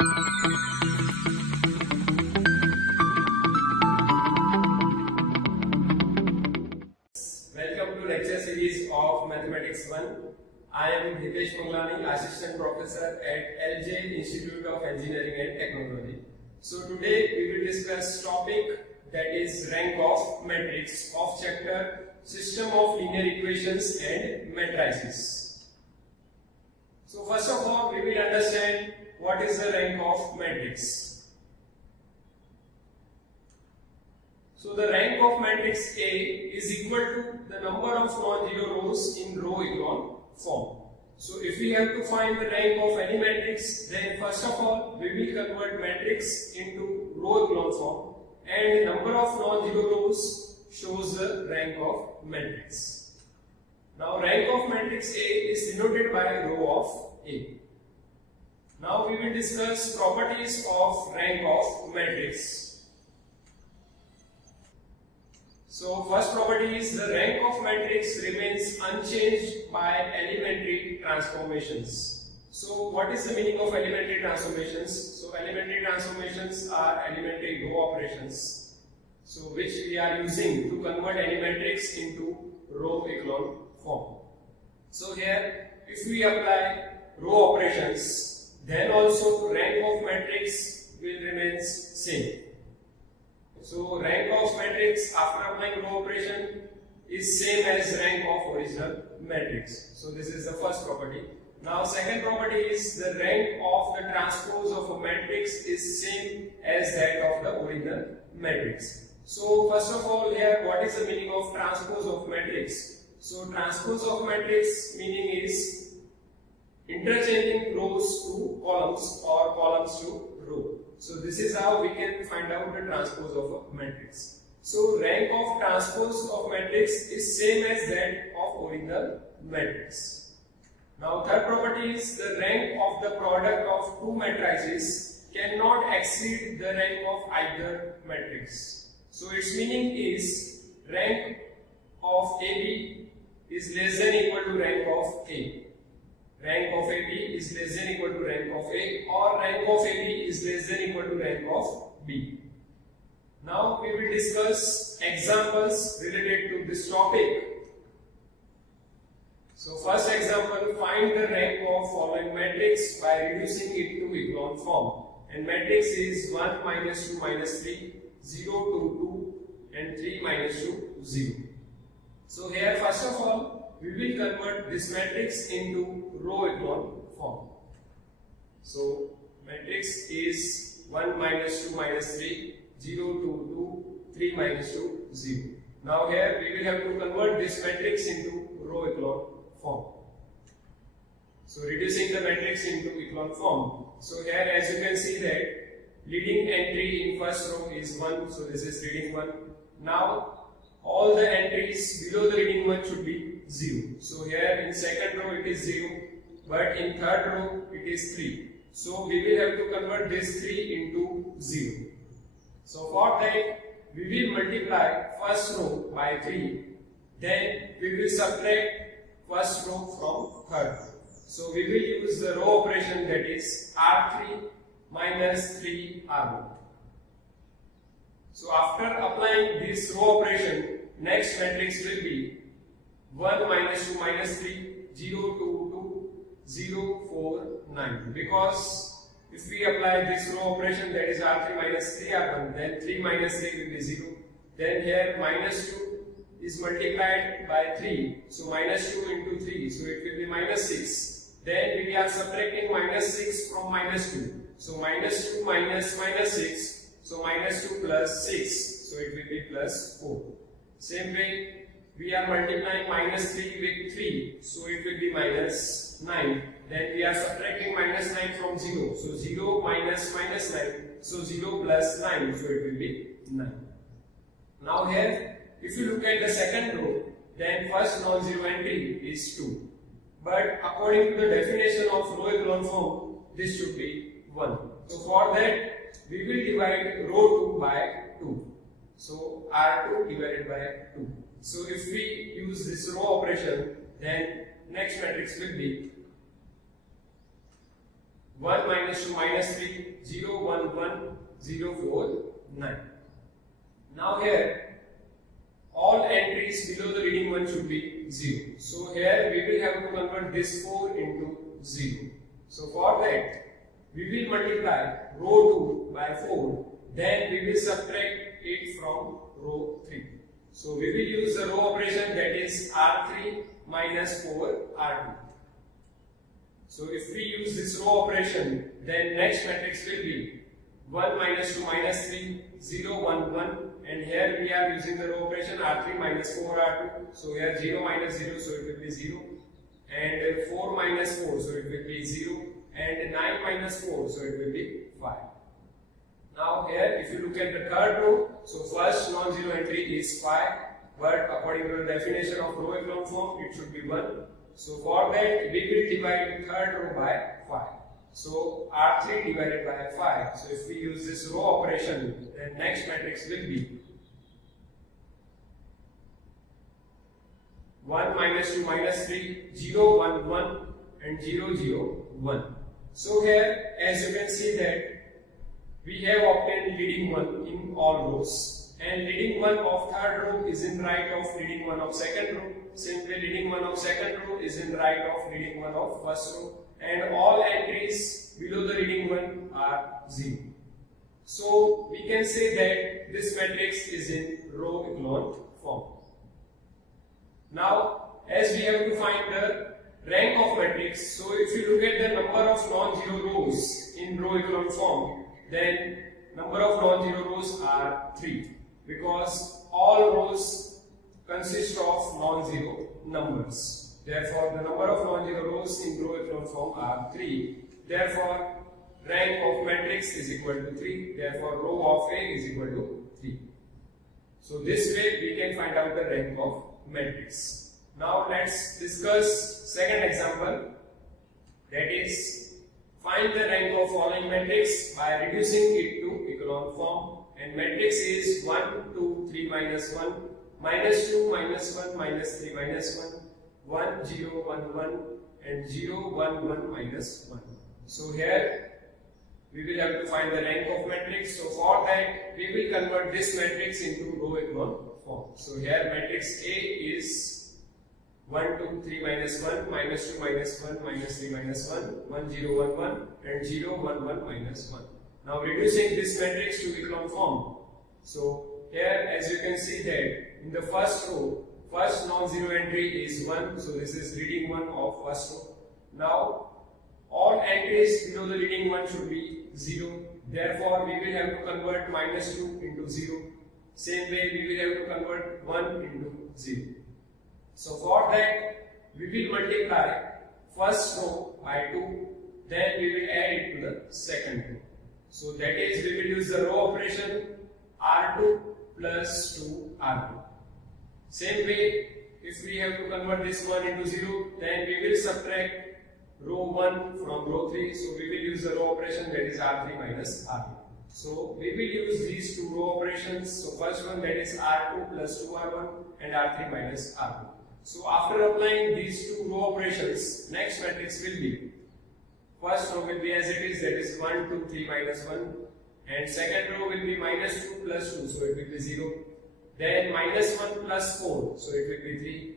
Welcome to lecture series of Mathematics 1. I am Hitesh Manglani, Assistant Professor at LJ Institute of Engineering and Technology. So today we will discuss topic that is rank of matrix of chapter System of Linear Equations and Matrices. So first of all we will understand what is the rank of matrix. So the rank of matrix A is equal to the number of non-zero rows in row echelon form. So if we have to find the rank of any matrix, then first of all we will convert matrix into row echelon form, and the number of non-zero rows shows the rank of matrix. Now rank of matrix A is denoted by row of A. Now we will discuss properties of rank of matrix. So first property is the rank of matrix remains unchanged by elementary transformations. So what is the meaning of elementary transformations? So elementary transformations are elementary row operations, so which we are using to convert any matrix into row echelon form. So here if we apply row operations, then also rank of matrix will remain same. So rank of matrix after applying row operation is same as rank of original matrix. So this is the first property. Now second property is the rank of the transpose of a matrix is same as that of the original matrix. So first of all here, what is the meaning of transpose of matrix? So transpose of matrix meaning is interchanging rows to columns or columns to row. So this is how we can find out the transpose of a matrix. So rank of transpose of matrix is same as that of original matrix. Now third property is the rank of the product of two matrices cannot exceed the rank of either matrix. So its meaning is rank of AB is less than equal to rank of A. Rank of AB is less than equal to rank of A, or rank of AB is less than equal to rank of B. Now we will discuss examples related to this topic. So first example, find the rank of following matrix by reducing it to echelon form. And matrix is 1 minus 2 minus 3, 0 to 2 and 3 minus 2 0. So here first of all we will convert this matrix into row echelon form. So matrix is 1 minus 2 minus 3, 0 to 2, 3 minus 2, 0. Now here we will have to convert this matrix into row echelon form. So reducing the matrix into echelon form. So here as you can see that leading entry in first row is 1, so this is leading 1. Now all the entries below the leading one should be 0. So here in second row it is 0, but in third row it is 3. So we will have to convert this 3 into 0. So for that we will multiply first row by 3, then we will subtract first row from third. So we will use the row operation, that is R3 minus 3R1. So after applying this row operation, next matrix will be 1 minus 2 minus 3, 0 to 2, 0, 4, 9. Because if we apply this row operation, that is R3 minus 3R1, then 3 minus 3 will be 0. Then here minus 2 is multiplied by 3. So minus 2 into 3, so it will be minus 6. Then we are subtracting minus 6 from minus 2. So minus 2 minus minus 6. So minus 2 plus 6, so it will be plus 4. Same way, we are multiplying minus 3 with 3, so it will be minus 9. Then we are subtracting minus 9 from 0, so 0 minus minus 9, so 0 plus 9, so it will be 9. Now here, if you look at the second row, then first non-zero entry is 2. But according to the definition of row echelon form, this should be 1. So for that, we will divide row 2 by 2. So R2 divided by 2. So if we use this row operation, then next matrix will be 1 minus 2 minus 3, 0, 1, 1, 0, 4, 9. Now here, all entries below the leading one should be 0. So here we will have to convert this 4 into 0. So for that, we will multiply row 2 by 4, then we will subtract it from row 3. So we will use the row operation, that is R3 minus 4 R2. So if we use this row operation, then next matrix will be 1 minus 2 minus 3, 0, 1, 1, and here we are using the row operation R3 minus 4 R2. So here 0 minus 0, so it will be 0, and 4 minus 4, so it will be 0, and 9 minus 4, so it will be 5. Now here, if you look at the third row, so first non-zero entry is 5, but according to the definition of row echelon form, it should be 1. So for that, we will divide the third row by 5. So R3 divided by 5. So if we use this row operation, then next matrix will be 1 minus 2 minus 3, 0, 1, 1, and 0, 0, 1. So here, as you can see that we have obtained leading one in all rows, and leading one of third row is in right of leading one of second row. Same way, leading one of second row is in right of leading one of first row, and all entries below the leading one are 0. So we can say that this matrix is in row echelon form. Now, as we have to find the rank of matrix, so if you look at the number of non-zero rows in row echelon form, then number of non-zero rows are 3, because all rows consist of non-zero numbers. Therefore, the number of non-zero rows in row echelon form are 3. Therefore, rank of matrix is equal to 3. Therefore, row of A is equal to 3. So this way we can find out the rank of matrix. Now let's discuss second example, that is, find the rank of following matrix by reducing it to echelon form, and matrix is 1, 2, 3 minus 1, minus 2, minus 1, minus 3 minus 1, 1, 0, 1, 1, and 0, 1, 1, minus 1. So here we will have to find the rank of matrix. So for that, we will convert this matrix into row echelon form. So here matrix A is 1, 2, 3 minus 1, minus 2 minus 1, minus 3 minus 1, 1, 0, 1, 1, and 0, 1, 1, minus 1. Now reducing this matrix to echelon form. So here, as you can see that in the first row, first non-zero entry is 1, so this is leading one of first row. Now all entries below the leading one should be 0. Therefore, we will have to convert minus 2 into 0. Same way, we will have to convert 1 into 0. So for that, we will multiply first row by 2, then we will add it to the second row. So that is, we will use the row operation R2 plus 2R2. Same way, if we have to convert this 1 into 0, then we will subtract row 1 from row 3. So we will use the row operation, that is R3 minus R2. So we will use these two row operations. So first one, that is R2 plus 2R1 and R3 minus R2. So after applying these two row operations, next matrix will be, first row will be as it is, that is 1, 2, 3 minus 1, and second row will be minus 2 plus 2, so it will be 0. Then minus 1 plus 4, so it will be 3.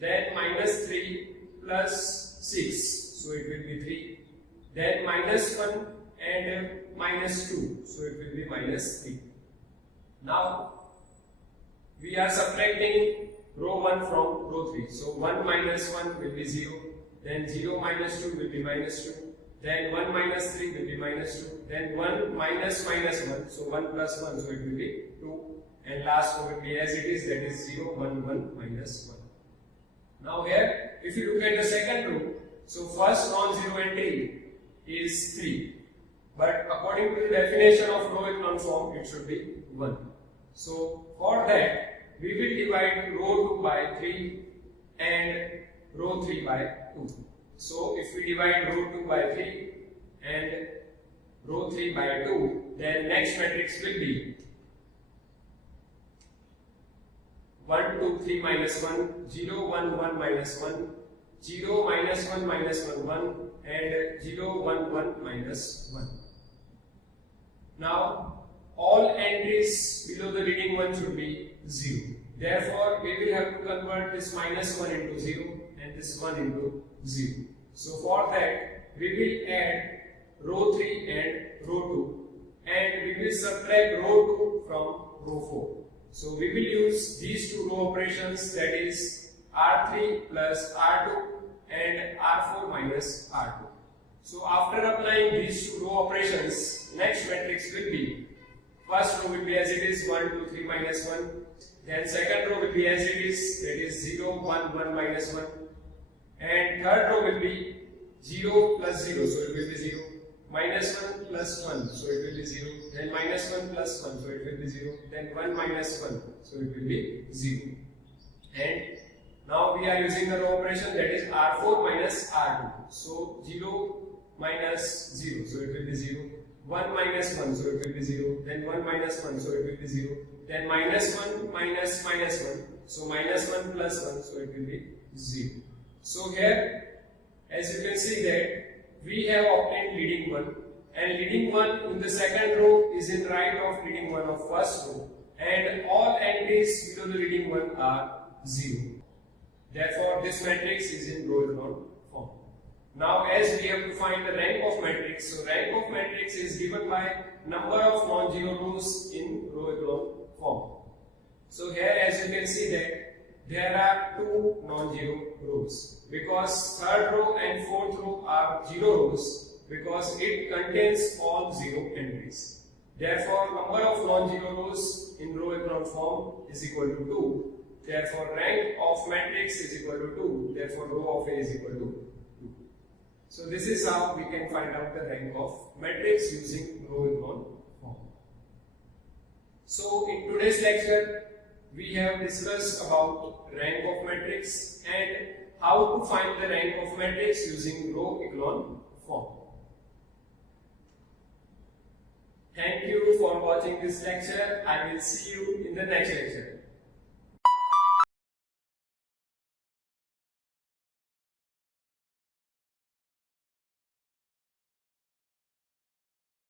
Then minus 3 plus 6, so it will be 3. Then minus 1 and minus 2, so it will be minus 3. Now we are subtracting row 1 from row 3. So 1 minus 1 will be 0, then 0 minus 2 will be minus 2, then 1 minus 3 will be minus 2, then 1 minus minus 1, so 1 plus 1, so it will be 2, and last row will be as it is, that is 0, 1, 1, minus 1. Now here, if you look at the second row, so first non-zero entry is 3, but according to the definition of row echelon form, it should be 1. So for that, we will divide row 2 by 3 and row 3 by 2. So if we divide row 2 by 3 and row 3 by 2, then next matrix will be 1, 2, 3 minus 1, 0, 1, 1 minus 1, 0 minus 1 minus 1 1 and 0 1 1 minus 1. Now all entries below the reading 1 should be 0. Therefore we will have to convert this minus 1 into 0 and this 1 into 0. So for that we will add row 3 and row 2 and we will subtract row 2 from row 4. So we will use these two row operations, that is R3 plus R2 and R4 minus R2. So after applying these two row operations, next matrix will be, first row will be as it is 1 2 3 minus 1, then second row will be as it is, that is 0 1 1 minus 1, and third row will be 0 plus 0, so it will be 0, minus 1 plus 1, so it will be 0, then minus 1 plus 1, so it will be 0, then 1 minus 1, so it will be 0. And now we are using the row operation, that is R4 minus R2, so 0 minus 0, so it will be 0, 1 minus 1, so it will be 0, then 1 minus 1, so it will be 0, then minus 1 minus minus 1, so minus 1 plus 1, so it will be 0. So here, as you can see that we have obtained leading 1, and leading 1 in the second row is in right of leading 1 of first row, and all entries below the leading 1 are 0. Therefore this matrix is in row echelon form. Now as we have to find the rank of matrix, so rank of matrix is given by number of non-zero rows in row echelon form. So here as you can see that there are two non-zero rows, because third row and fourth row are 0 rows because it contains all 0 entries. Therefore number of non-zero rows in row echelon form is equal to 2. Therefore rank of matrix is equal to 2. Therefore row of A is equal to 2. So this is how we can find out the rank of matrix using row echelon form. So in today's lecture we have discussed about rank of matrix and how to find the rank of matrix using row echelon form. Thank you for watching this lecture. I will see you in the next lecture.